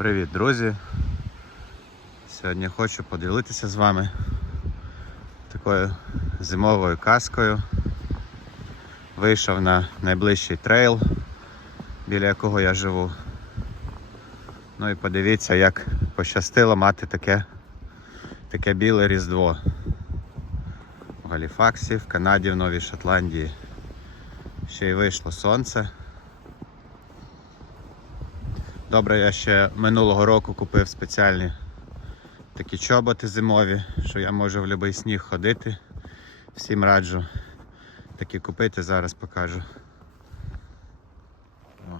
Привіт, друзі! Сьогодні хочу поділитися з вами такою зимовою казкою. Вийшов на найближчий трейл, біля якого я живу. Ну і подивіться, як пощастило мати таке, таке біле різдво в Галіфаксі, в Канаді, в Новій Шотландії. Ще й вийшло сонце. Добре, я ще минулого року купив спеціальні такі чоботи зимові, що я можу в будь-який сніг ходити. Всім раджу такі купити, зараз покажу. О.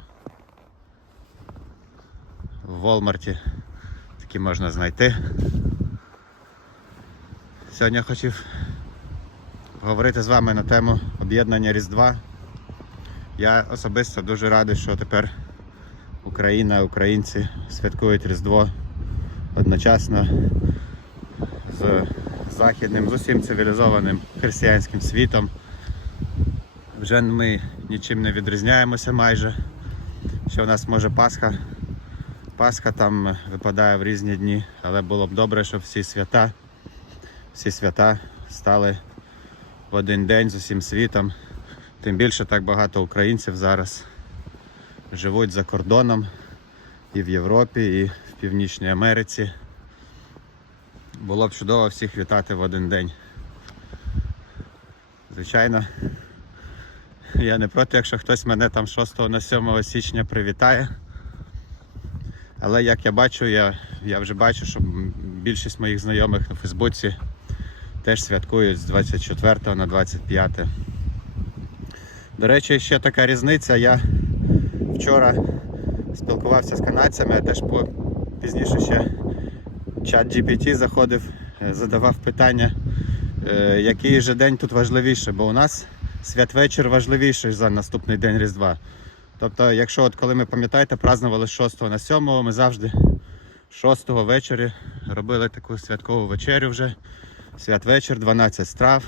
В Волмарті такі можна знайти. Сьогодні я хотів говорити з вами на тему об'єднання Різдва. Я особисто дуже радий, що тепер Україна, українці святкують Різдво одночасно з західним, з усім цивілізованим християнським світом. Вже ми нічим не відрізняємося майже. Що у нас може Пасха. Пасха там випадає в різні дні, але було б добре, щоб всі свята, всі свята стали в один день з усім світом. Тим більше так багато українців зараз живуть за кордоном і в Європі, і в Північній Америці. Було б чудово всіх вітати в один день. Звичайно, я не проти, якщо хтось мене там 6 на 7 січня привітає. Але як я бачу, я, я вже бачу, що більшість моїх знайомих на Фейсбуці теж святкують з 24 на 25. До речі, ще така різниця. Я вчора спілкувався з канадцями, я теж по, пізніше ще чат GPT заходив, е, задавав питання, е, який же день тут важливіший, бо у нас святвечір важливіший за наступний день Різдва. Тобто, якщо от коли ми пам'ятаєте, празднували з 6 на 7, ми завжди 6 ввечері робили таку святкову вечерю вже. Святвечір, 12 страв.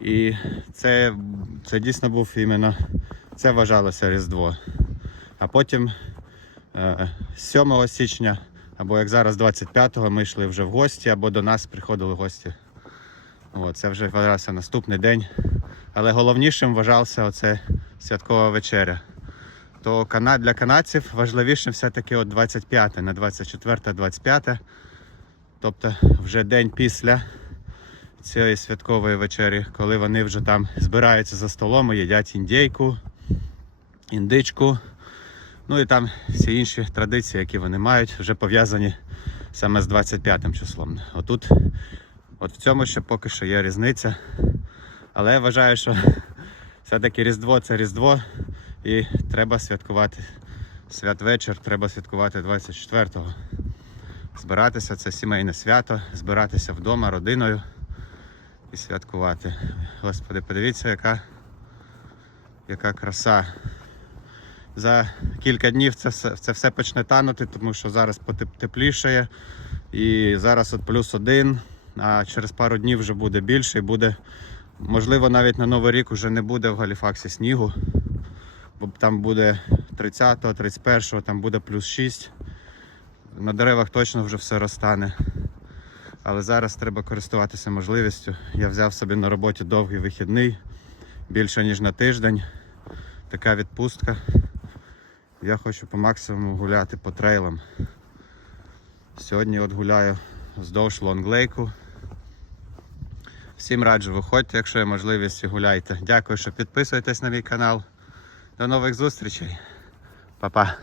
І це, це дійсно був іменно, це вважалося Різдво. А потім е, 7 січня, або як зараз 25-го, ми йшли вже в гості, або до нас приходили гості. От, це вже вважався наступний день. Але головнішим вважався оце святкова вечеря. То для канадців важливіше все-таки от 25 на 24-25. Тобто вже день після цієї святкової вечері, коли вони вже там збираються за столом і їдять індейку, індичку. Ну і там всі інші традиції, які вони мають, вже пов'язані саме з 25 числом. Отут, от в цьому ще поки що є різниця. Але я вважаю, що все-таки Різдво це Різдво і треба святкувати святвечір, треба святкувати 24-го. Збиратися це сімейне свято, збиратися вдома родиною і святкувати. Господи, подивіться, яка, яка краса. За кілька днів це все, це все почне танути, тому що зараз потеплішає. І зараз от плюс один, а через пару днів вже буде більше і буде, можливо, навіть на Новий рік вже не буде в Галіфаксі снігу. Бо там буде 30-го, 31-го, там буде плюс 6. На деревах точно вже все розтане. Але зараз треба користуватися можливістю. Я взяв собі на роботі довгий вихідний, більше ніж на тиждень. Така відпустка. Я хочу по максимуму гуляти по трейлам. Сьогодні от гуляю вздовж лонглейку. Всім раджу, виходьте, якщо є можливість, і гуляйте. Дякую, що підписуєтесь на мій канал. До нових зустрічей. Па-па.